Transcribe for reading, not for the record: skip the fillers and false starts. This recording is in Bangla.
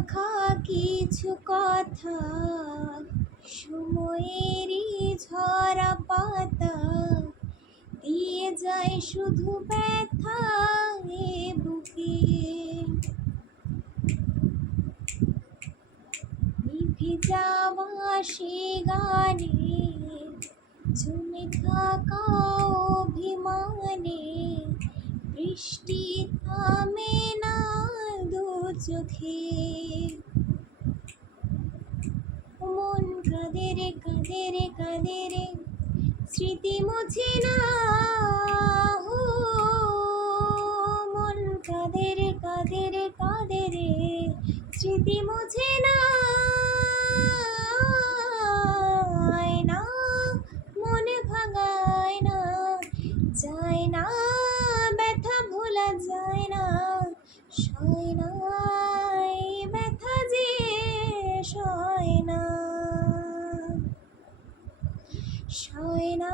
মাখা কিছু কথা, সময়েরই ঝরা পাতা দিয়ে যায় শুধু ব্যথা এ বুকে। নিভে যাওয়া সে গানে জমে থাকা অভিমানে বৃষ্টি থামে না দু চোখে। মন কাঁদে রে কাঁদে রে কাঁদে রে, স্মৃতি মুছে না। হো মন কাঁদে রে কাঁদে রে কাঁদে রে, স্মৃতি মুছে না। আয়না মনে ভাঙায় না, যায় না ব্যথা ভোলা যায় না। সয় না এই ব্যথা যে সয় না, সয় না।